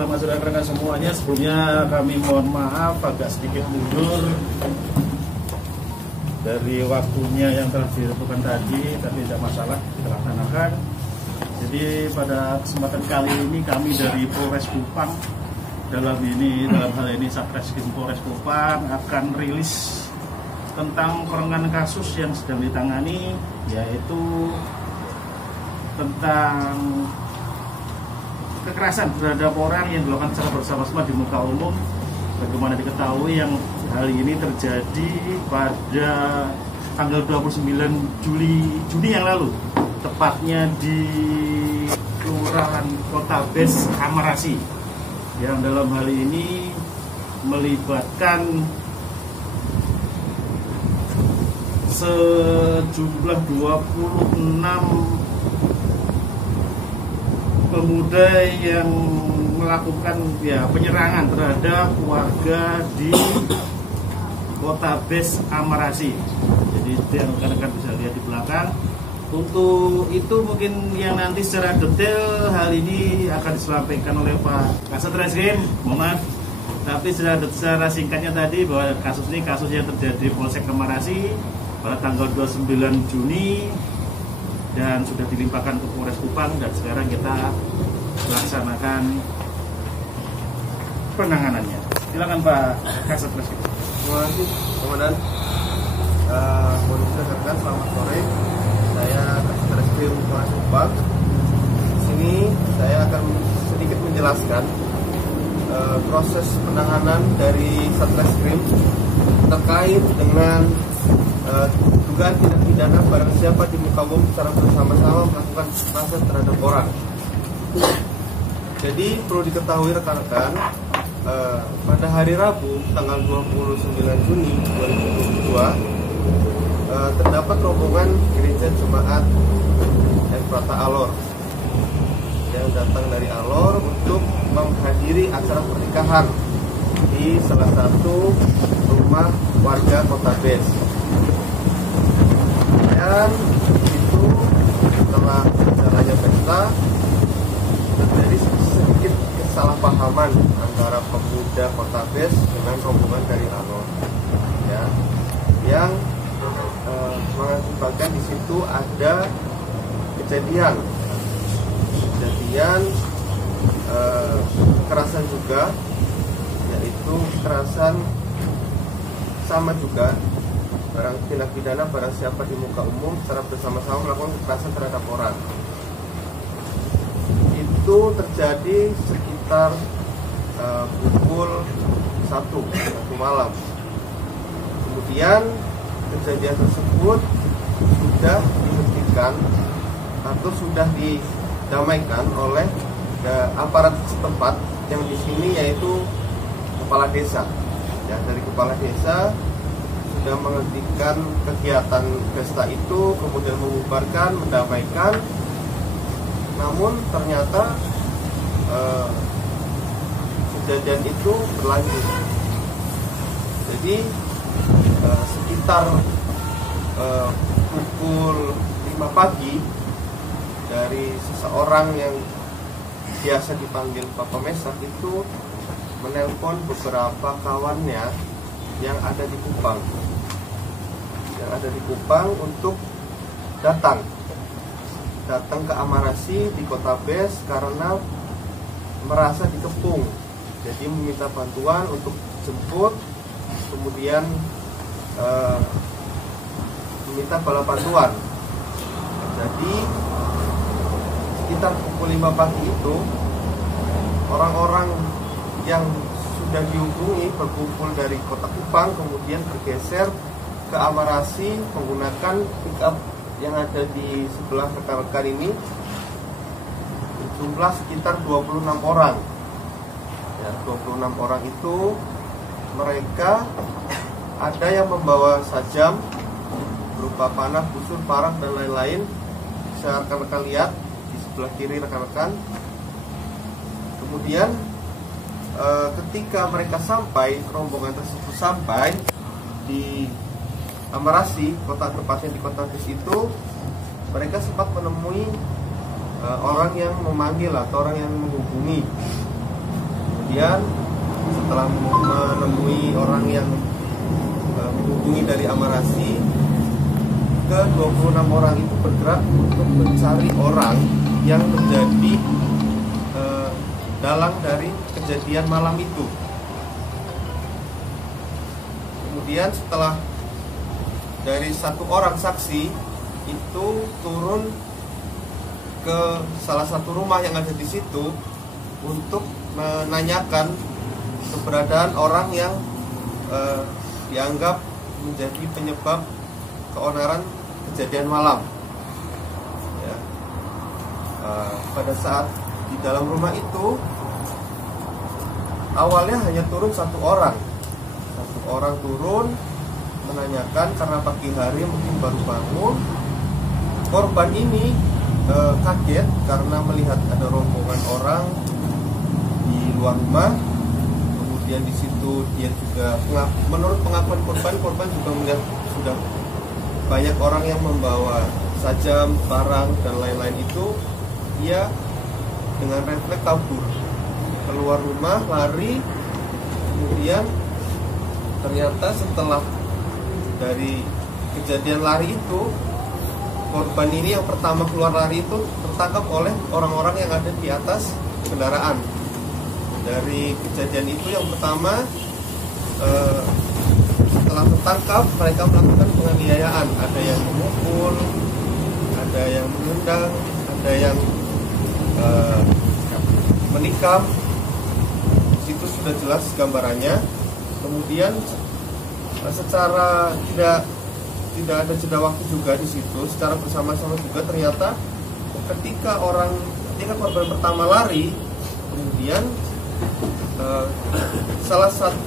selamat sore rekan semuanya. Sebelumnya kami mohon maaf agak sedikit mundur dari waktunya yang telah ditentukan tadi, tapi tidak masalah, kita laksanakan. Jadi pada kesempatan kali ini kami dari Polres Kupang, dalam hal ini Satreskrim Polres Kupang akan rilis tentang perencanaan kasus yang sedang ditangani, yaitu tentang kekerasan terhadap orang yang dilakukan secara bersama-sama di muka umum. Bagaimana diketahui yang hal ini terjadi pada tanggal 29 Juni yang lalu, tepatnya di Kelurahan Kota Bes, Amarasi, yang dalam hal ini melibatkan sejumlah 26 pemuda yang melakukan penyerangan terhadap warga di Kota Bes, Amarasi. Jadi yang rekan-rekan bisa lihat di belakang. Untuk itu mungkin yang nanti secara detail hal ini akan disampaikan oleh Pak Kasat Reskrim, mohon maaf. Tapi secara singkatnya tadi bahwa kasus ini kasus yang terjadi di Polsek Amarasi pada tanggal 29 Juni dan sudah dilimpahkan ke Polres Kupang, dan sekarang kita melaksanakan penanganannya. Silakan Pak Kasat Reskrim. Terima kasih, Komandan. Mohon disampaikan selamat sore. Saya Kasat Reskrim Polres Kupang. Di sini saya akan sedikit menjelaskan proses penanganan dari Satreskrim terkait dengan dugaan tindak pidana barang siapa di muka umum secara bersama-sama melakukan kekerasan terhadap orang. Jadi perlu diketahui rekan-rekan, pada hari Rabu tanggal 29 Juni 2022 terdapat rombongan gereja jemaat Efrata Alor yang datang dari Alor untuk menghadiri acara pernikahan di salah satu rumah warga Kota Bes. Dan itu setelah jalannya pesta terjadi sedikit kesalahpahaman antara pemuda Kota Bes dengan rombongan dari Alor, ya, yang mengakibatkan di situ ada kejadian kekerasan juga, yaitu kekerasan sama juga barang tindak pidana barang siapa di muka umum secara bersama-sama melakukan kekerasan terhadap orang. Itu terjadi sekitar pukul 1 malam. Kemudian kejadian tersebut sudah dihentikan atau sudah didamaikan oleh aparat setempat yang di sini, yaitu kepala desa. Ya, dari kepala desa sudah menghentikan kegiatan pesta itu, kemudian membubarkan, mendamaikan. Namun ternyata kejadian itu berlanjut. Jadi sekitar pukul 5 pagi dari seseorang yang biasa dipanggil Papa Mesak itu menelpon beberapa kawannya yang ada di Kupang untuk datang ke Amarasi di Kota Bes karena merasa dikepung. Jadi meminta bantuan untuk jemput, kemudian meminta bala bantuan. Jadi sekitar pukul 5 pagi itu orang-orang yang sudah dihubungi berkumpul dari Kota Kupang kemudian bergeser ke Amarasi menggunakan pick up yang ada di sebelah rekan-rekan ini, berjumlah sekitar 26 orang. Ya, 26 orang itu mereka ada yang membawa sajam berupa panah, busur, parang dan lain-lain. Bisa rekan-rekan lihat di sebelah kiri rekan-rekan. Kemudian ketika mereka sampai, rombongan tersebut sampai di Amarasi, kota tepatnya di Kota Bes itu, mereka sempat menemui orang yang memanggil atau orang yang menghubungi. Kemudian setelah menemui orang yang menghubungi dari Amarasi, ke 26 orang itu bergerak untuk mencari orang yang menjadi dalang dari kejadian malam itu. Kemudian setelah dari satu orang saksi itu turun ke salah satu rumah yang ada di situ untuk menanyakan keberadaan orang yang dianggap menjadi penyebab keonaran kejadian malam. Ya. Pada saat di dalam rumah itu awalnya hanya turun satu orang turun menanyakan karena pagi hari mungkin baru bangun. Korban ini kaget karena melihat ada rombongan orang di luar rumah. Kemudian di situ dia juga menurut pengakuan korban juga melihat sudah banyak orang yang membawa sajam, barang dan lain-lain itu. Dia dengan refleks kabur keluar rumah, lari. Kemudian ternyata setelah dari kejadian lari itu, korban ini yang pertama keluar lari itu tertangkap oleh orang-orang yang ada di atas kendaraan. Dari kejadian itu yang pertama, setelah tertangkap mereka melakukan penganiayaan. Ada yang memukul, ada yang menendang, ada yang menikam. Situ sudah jelas gambarannya. Kemudian secara tidak ada jeda waktu juga di situ, secara bersama-sama juga ternyata ketika korban pertama lari, kemudian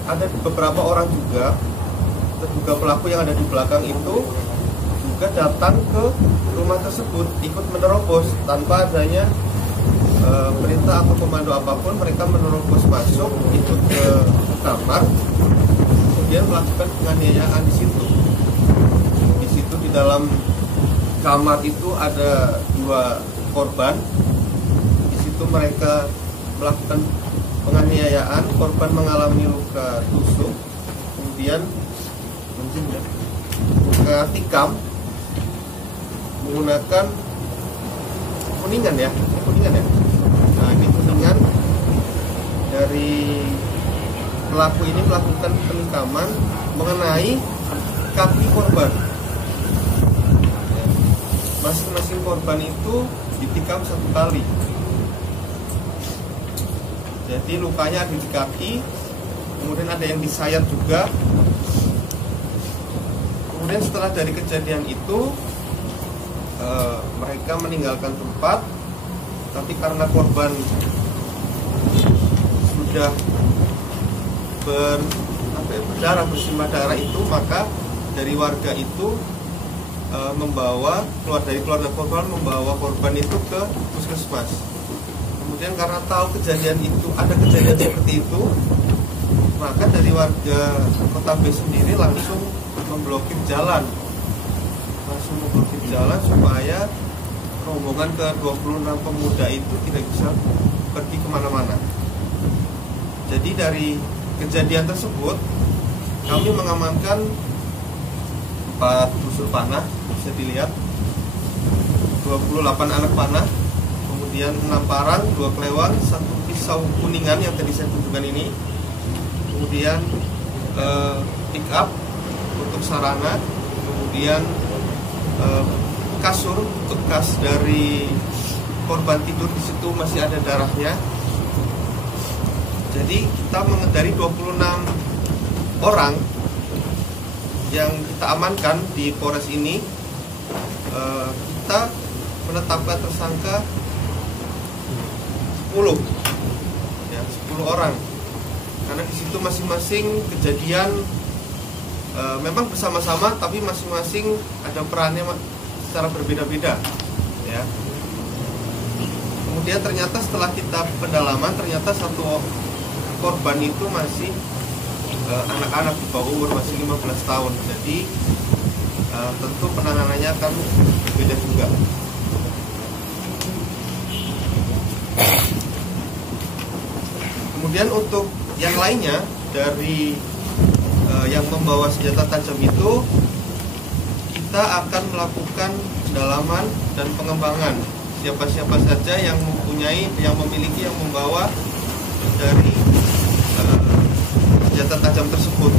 ada beberapa orang juga terduga pelaku yang ada di belakang itu juga datang ke rumah tersebut, ikut menerobos tanpa adanya perintah atau komando apapun. Mereka menerobos masuk, ikut ke kamar, kemudian melakukan penganiayaan di situ. Di situ di dalam kamar itu ada 2 korban. Di situ mereka melakukan penganiayaan. Korban mengalami luka tusuk, kemudian luka tikam menggunakan kuningan ya. Nah, ini kuningan dari pelaku ini melakukan penikaman mengenai kaki korban. Masing-masing korban itu ditikam 1 kali. Jadi lukanya ada di kaki, kemudian ada yang di sayat juga. Kemudian setelah dari kejadian itu mereka meninggalkan tempat, tapi karena korban sudah bersimbah darah itu, maka dari warga itu keluarga korban membawa korban itu ke puskesmas. Kemudian karena tahu kejadian seperti itu, maka dari warga Kota B sendiri langsung memblokir jalan supaya rombongan ke 26 pemuda itu tidak bisa pergi kemana-mana. Jadi dari kejadian tersebut kami mengamankan 4 busur panah, bisa dilihat 28 anak panah, kemudian 6 parang, 2 kelewang, 1 pisau kuningan yang tadi saya tunjukkan ini, kemudian pick up untuk sarana, kemudian kasur bekas dari korban tidur. Di situ masih ada darahnya. Jadi kita dari 26 orang yang kita amankan di Polres ini, kita menetapkan tersangka 10 orang, karena di situ masing-masing kejadian memang bersama-sama, tapi masing-masing ada perannya secara berbeda-beda ya. Kemudian ternyata setelah kita pendalaman, ternyata 1 korban itu masih anak-anak di bawah umur, masih 15 tahun. Jadi tentu penanganannya akan beda juga. Kemudian untuk yang lainnya dari yang membawa senjata tajam itu, kita akan melakukan pendalaman dan pengembangan siapa-siapa saja yang memiliki, yang membawa dari senjata tajam tersebut.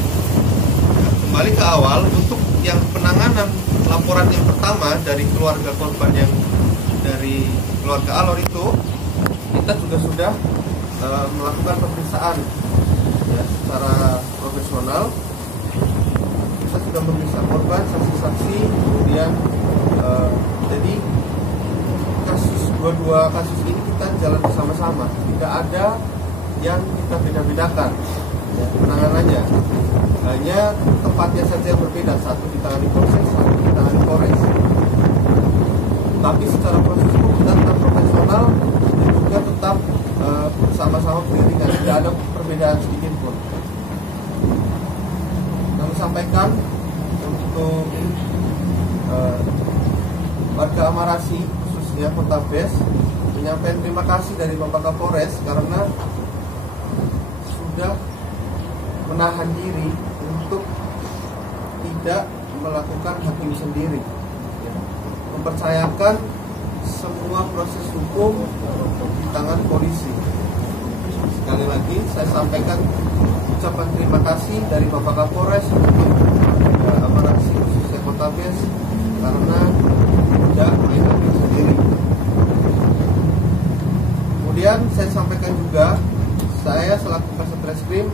Kembali ke awal, untuk yang penanganan laporan yang pertama dari keluarga korban yang dari keluarga Alor itu, kita juga sudah melakukan pemeriksaan ya, secara profesional. Kita sudah memeriksa korban, saksi-saksi, kemudian jadi dua kasus ini kita jalan bersama-sama, tidak ada yang kita beda-bedakan ya, penanganannya. Hanya tempatnya saja yang berbeda, satu ditangani Polsek, satu ditangani Polres. Tapi secara proses hukum kita tetap profesional dan juga tetap bersama-sama beriringan, tidak ada perbedaan sedikit pun. Kami sampaikan untuk warga Amarasi, khususnya Kota Bes, menyampaikan terima kasih dari Bapak Kapolres karena sudah menahan diri untuk tidak melakukan hakim sendiri, mempercayakan semua proses hukum di tangan polisi. Sekali lagi saya sampaikan ucapan terima kasih dari Bapak Kapolres untuk Amarasi, khususnya Kota Bes, karena tidak main hakim sendiri. Kemudian saya sampaikan juga, saya selaku Kasat Reskrim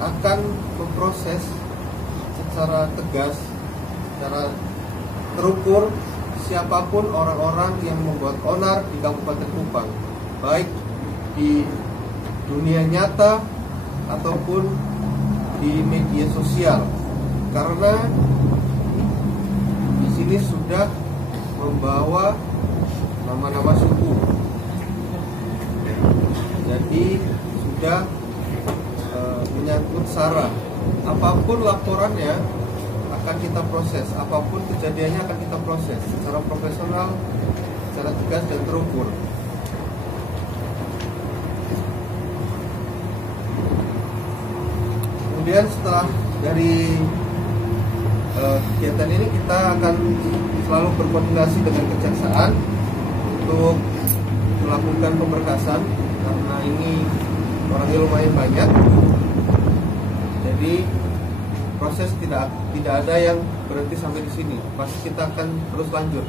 akan memproses secara tegas, secara terukur siapapun orang-orang yang membuat onar di Kabupaten Kupang, baik di dunia nyata ataupun di media sosial, karena di sini sudah membawa nama-nama suku, jadi sudah menyangkut SARA. Apapun laporannya akan kita proses, apapun kejadiannya akan kita proses secara profesional, secara tegas dan terukur. Kemudian setelah dari kegiatan ini, kita akan selalu berkoordinasi dengan kejaksaan untuk melakukan pemberkasan, karena ini orangnya lumayan banyak. Jadi proses tidak ada yang berhenti sampai di sini, pasti kita akan terus lanjut.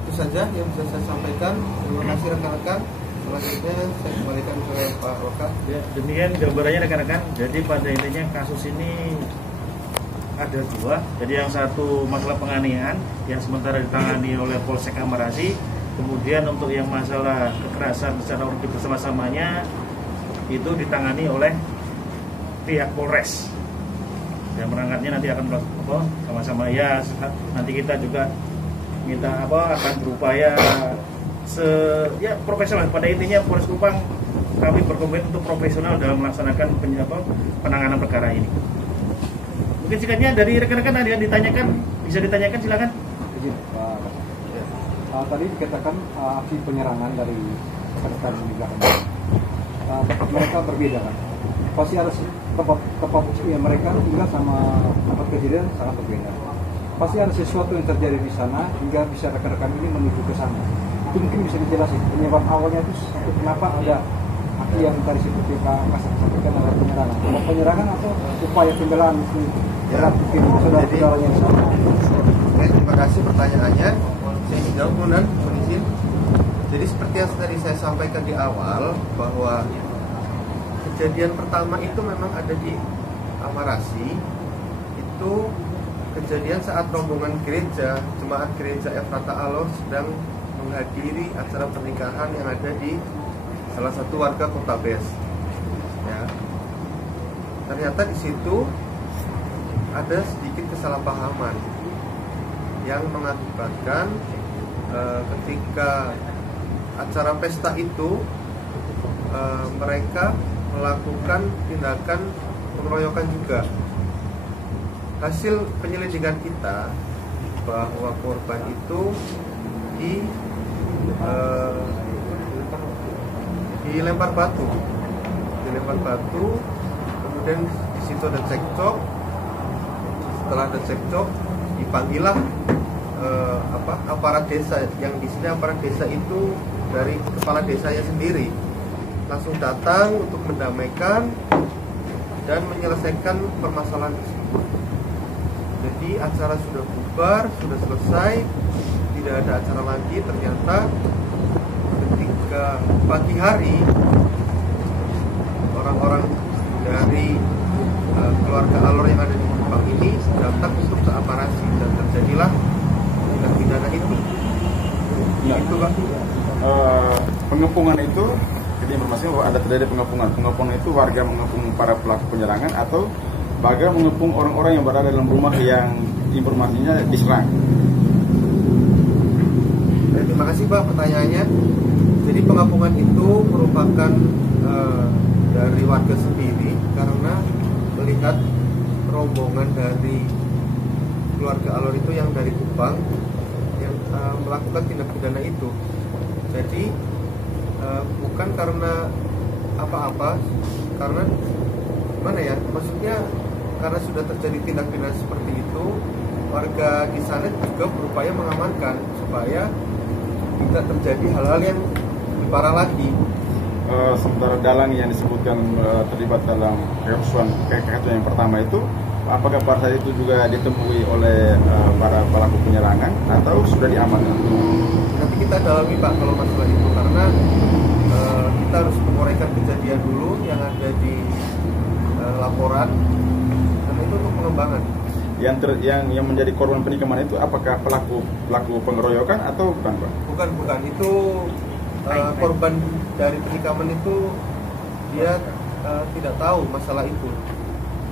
Itu saja yang bisa saya sampaikan. Terima kasih rekan-rekan. Selanjutnya saya kembalikan ke Pak Roka. Ya, demikian gambarannya rekan-rekan. Jadi pada intinya kasus ini ada dua. Jadi yang satu masalah penganiayaan yang sementara ditangani oleh Polsek Amarasi. Kemudian untuk yang masalah kekerasan secara organisasi bersama-samanya itu ditangani oleh pihak Polres. Dan perangkatnya nanti akan sama-sama ya, nanti kita juga minta akan berupaya profesional. Pada intinya Polres Kupang kami berkomitmen untuk profesional dalam melaksanakan penanganan perkara ini. Mungkin singkatnya dari rekan-rekan ada yang ditanyakan, bisa ditanyakan, silakan. Izin Pak. Tadi dikatakan aksi penyerangan dari rekan-rekan di belakang. Mereka berbeda kan? Pasti harus ya, mereka tinggal sama tempat kejadian sangat berbeda. Pasti ada sesuatu yang terjadi di sana hingga bisa rekan-rekan ini menuju ke sana. Itu mungkin bisa dijelasin penyebab awalnya itu kenapa ada aksi yang tadi seperti Pak Kasat sampaikan ada penyerangan. Penyerangan atau upaya pembelaan itu? Ya, saudara-saudaranya yang sama. Terima kasih pertanyaannya. Saya jawab Nunan, izin. Jadi seperti yang tadi saya sampaikan di awal, bahwa kejadian pertama itu memang ada di Amarasi. Itu kejadian saat rombongan gereja, jemaat gereja Efrata Alor sedang menghadiri acara pernikahan yang ada di salah satu warga Kota Bes. Ya. Ternyata di situ ada sedikit kesalahpahaman yang mengakibatkan ketika acara pesta itu mereka melakukan tindakan pengeroyokan juga. Hasil penyelidikan kita dilempar batu, kemudian di situ ada cekcok. Setelah ada cekcok, dipanggillah aparat desa. Yang di sini aparat desa itu dari kepala desanya sendiri langsung datang untuk mendamaikan dan menyelesaikan permasalahan tersebut. Jadi acara sudah bubar, sudah selesai, tidak ada acara lagi. Ternyata ketika pagi hari orang-orang dari keluarga Alor yang ada di Kupang ini datang untuk seaparasi dan terjadilah tindak pidana itu. Ya. Itu Pak. Pengepungan itu, jadi informasinya bahwa ada terjadi pengepungan. Pengepungan itu warga mengepung para pelaku penyerangan atau warga mengepung orang-orang yang berada dalam rumah yang informasinya diserang. Terima kasih Pak pertanyaannya. Jadi pengepungan itu merupakan dari warga sendiri karena melihat rombongan dari keluarga Alor itu yang dari Kupang yang melakukan tindak pidana itu. Jadi bukan karena apa-apa, karena mana ya? Maksudnya karena sudah terjadi tindak pidana seperti itu, warga di sana juga berupaya mengamankan supaya tidak terjadi hal-hal yang lebih parah lagi. Sementara dalang yang disebutkan terlibat dalam kerusuhan yang pertama itu, apakah pada saat itu juga ditemui oleh para pelaku penyerangan atau sudah diamankan? Nanti kita dalami Pak kalau masalah itu, karena kita harus menguraikan kejadian dulu yang ada di laporan, karena itu untuk pengembangan. Yang menjadi korban penikaman itu apakah pelaku pengeroyokan atau bukan Pak? Bukan itu korban dari penikaman itu dia tidak tahu masalah itu.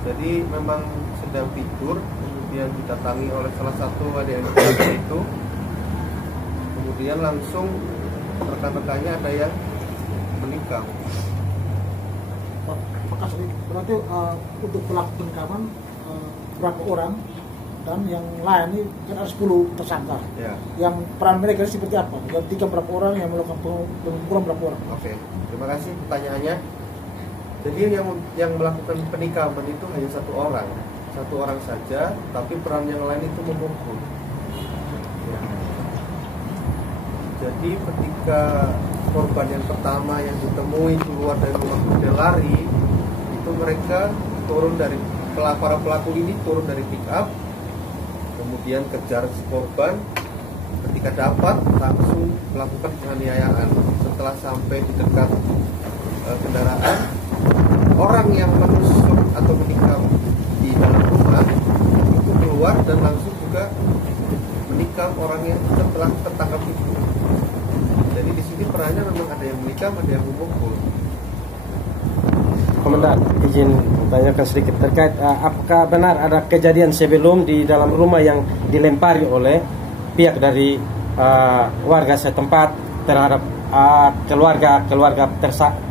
Jadi memang sedang tidur, kemudian didatangi oleh salah satu adik itu, kemudian langsung rekan-rekannya ada yang menikam. Berarti untuk pelaku penikaman berapa orang, dan yang lain ini kan ada 10 tersangka. Ya. Yang peran mereka ini seperti apa? Yang 3 berapa orang, yang melakukan pengukuran berapa orang? Oke, terima kasih pertanyaannya. Jadi yang melakukan penikaman itu hanya satu orang saja, tapi peran yang lain itu memukul. Ya. Jadi ketika korban yang pertama yang ditemui keluar dari rumah kemudian lari, itu mereka turun dari para pelaku ini turun dari pick up, kemudian kejar si korban. Ketika dapat langsung melakukan penganiayaan. Setelah sampai di dekat kendaraan, orang yang menusuk atau menikam di dalam rumah itu keluar dan langsung juga menikam orang yang setelah tertangkap itu. Jadi di sini perannya memang ada yang menikam, ada yang memukul. Komandan, izin tanyakan sedikit terkait apakah benar ada kejadian sebelum di dalam rumah yang dilempari oleh pihak dari warga setempat terhadap keluarga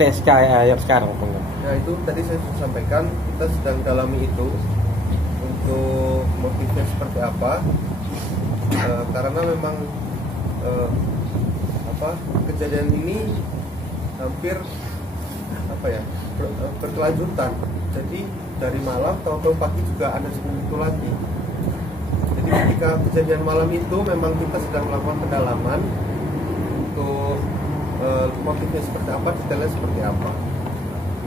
TSK yang sekarang? Ya itu tadi saya sudah sampaikan, kita sedang dalami itu untuk motifnya seperti apa, karena memang kejadian ini hampir berkelanjutan. Jadi dari malam tahu-tahu pagi juga ada seperti itu lagi. Jadi ketika kejadian malam itu memang kita sedang melakukan pendalaman untuk motifnya seperti apa, detailnya seperti apa.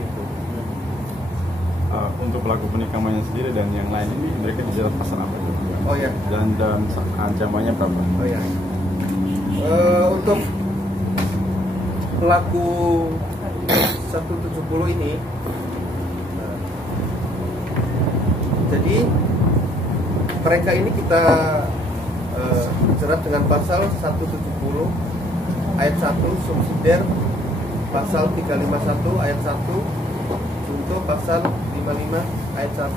Gitu. Untuk pelaku penikamannya sendiri dan yang lain ini mereka dijerat pasal apa itu? Oh ya. Dan ancamannya berapa? Oh ya. Untuk pelaku 170 ini, jadi mereka ini kita jerat dengan pasal 170 ayat 1 subsidiar pasal 351 ayat 1 untuk pasal 55 ayat 1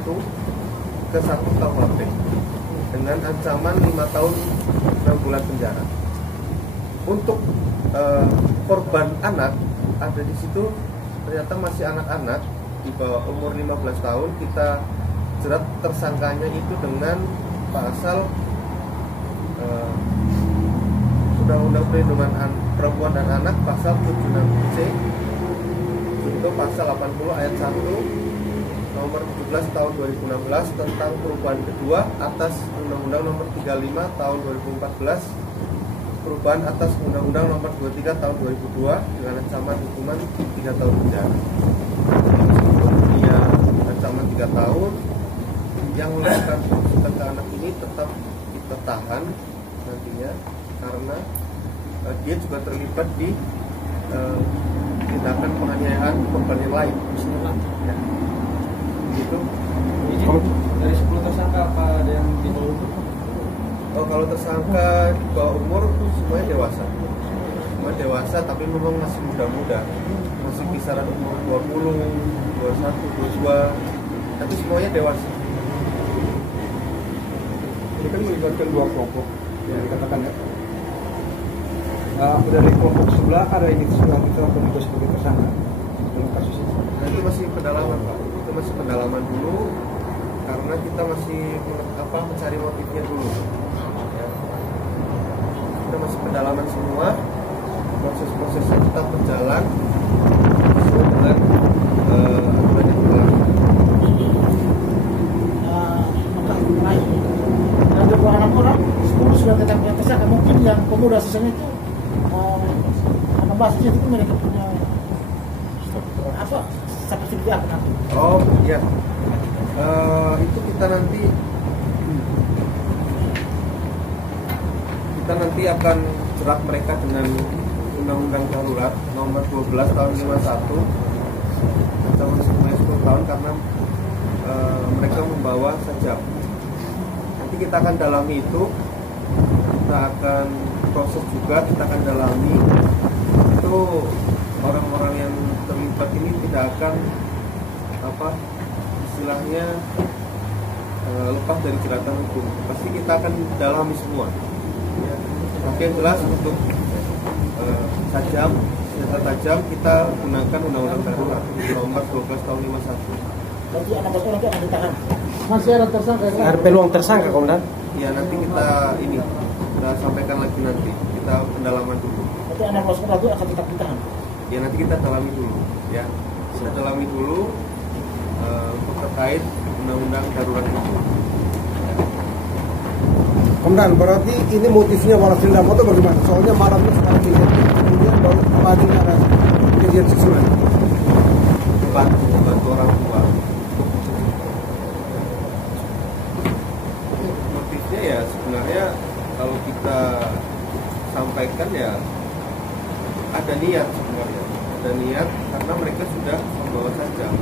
ke 1 KUHP dengan ancaman 5 tahun 6 bulan penjara. Untuk korban anak ada di situ ternyata masih anak-anak di bawah umur 15 tahun, kita jerat tersangkanya itu dengan pasal Undang-Undang Perlindungan Perempuan dan Anak pasal 76C Junto pasal 80 ayat 1 nomor 17 tahun 2016 tentang perubahan kedua atas Undang-Undang nomor 35 tahun 2014, perubahan atas Undang-Undang nomor 23 tahun 2002 dengan ancaman hukuman 3 tahun penjara. Dia ancaman 3 tahun, yang melakukan penusukan ke anak ini tetap kita tahan nantinya karena dia juga terlibat di tindakan penganiayaan korban yang lain. Ya. Gitu. Dari 10 tersangka apa ada yang di bawah umur? Oh, kalau tersangka di bawah umur semuanya dewasa. Semua dewasa tapi memang masih muda-muda. Masih kisaran umur 20, 21, 22. Tapi semuanya dewasa. Ini kan melibatkan dua kelompok yang dikatakan ya. Dari kelompok sebelah ada ini sudah ditetapkan juga sebagai tersangka dalam kasus ini. Nah, itu masih pendalaman, Pak. Itu masih pendalaman dulu karena kita masih mencari motifnya dulu. Ya. Kita masih pendalaman semua, proses-prosesnya tetap berjalan sesuai dengan aturan yang berlaku. Maka naik dari 26 orang 10 sudah tetapkan tersangka. Mungkin yang pemuda sisanya itu 16 itu mereka punya apa seperti apa nanti? Oh iya, itu kita nanti akan jerat mereka dengan Undang-Undang Darurat nomor 12 tahun 51, ancaman hukumannya 10 tahun karena mereka membawa sajam. Nanti kita akan dalami itu, kita akan proses juga, kita akan dalami itu orang-orang yang terlibat ini tidak akan istilahnya lepas dari jeratan hukum. Pasti kita akan dalami semua. Ya. Tapi yang jelas untuk sajam, senjata tajam kita gunakan Undang-Undang Darurat nomor 12 tahun 51. Berarti 16 orang itu akan ditahan. Masih ada tersangka yang lain? Ada peluang tersangka, Komandan? Ya nanti kita sampaikan lagi nanti. Kita pendalaman dulu. Berarti 16 orang itu akan tetap ditahan. Ya nanti kita dalami dulu. Ya kita dalami dulu untuk terkait Undang-Undang Darurat itu. Komandan, berarti ini motifnya balas dendam atau bagaimana? Soalnya malamnya sekarang kemudian baru paginya ada kejadian susulan. Membantu orang tua. Motifnya ya sebenarnya kalau kita sampaikan ya ada niat sebenarnya, ada niat karena mereka sudah membawa sajam.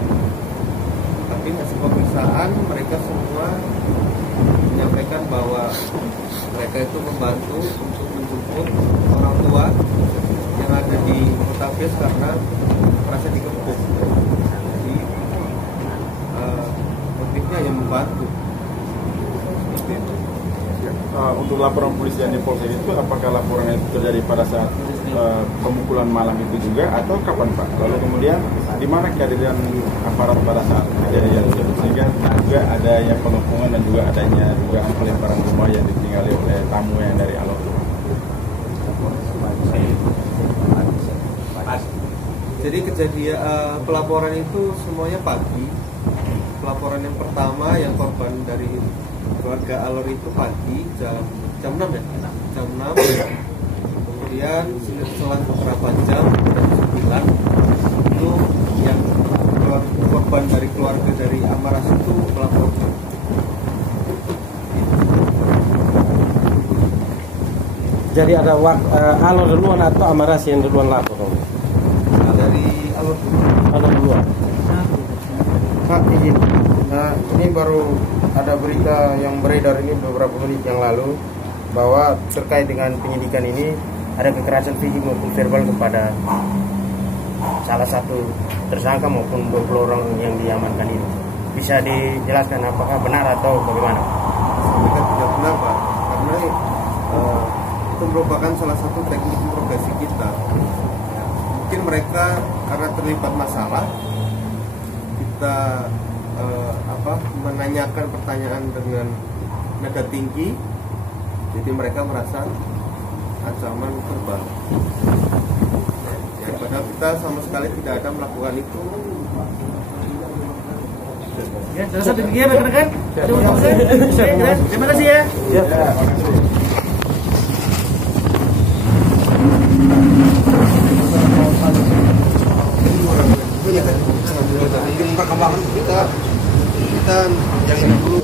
Tapi hasil pemeriksaan mereka semua menyampaikan bahwa mereka itu membantu untuk menjemput orang tua yang ada di Kota Bes karena merasa dikepung. Jadi motifnya yang membantu. Untuk laporan polisi yang di Polsek itu, apakah laporan itu terjadi pada saat pemukulan malam itu juga atau kapan Pak? Lalu kemudian di mana kehadiran aparat pada saat kejadian itu, sehingga juga adanya pengepungan dan juga adanya dugaan pelemparan rumah yang ditinggali oleh tamu yang dari Alor. Jadi kejadian pelaporan itu semuanya pagi. Pelaporan yang pertama yang korban dari keluarga Alor itu pagi jam 6 ya? Jam 6. Kemudian selang beberapa jam jam 9 itu yang korban dari keluarga dari Amaras itu melaporkan. Jadi ada Alor duluan atau Amaras yang duluan lapor? Dari Alor dulu. Alor duluan. Pak, izin. Nah, ini baru ada berita yang beredar ini beberapa menit yang lalu bahwa terkait dengan penyidikan ini ada kekerasan fisik maupun verbal kepada salah satu tersangka maupun 20 orang yang diamankan ini. Bisa dijelaskan apakah benar atau bagaimana? Sampaikan tidak benar Pak, karena itu merupakan salah satu teknik interogasi kita. Mungkin mereka karena terlibat masalah, kita menanyakan pertanyaan dengan nada tinggi, jadi mereka merasa ancaman verbal. Ya, pada Padahal kita sama sekali tidak ada melakukan itu. Ya, jelas demikian rekan-rekan. Ada yang mau saya? Terima kasih ya. Ya. Perkembangan kita yang ini dulu.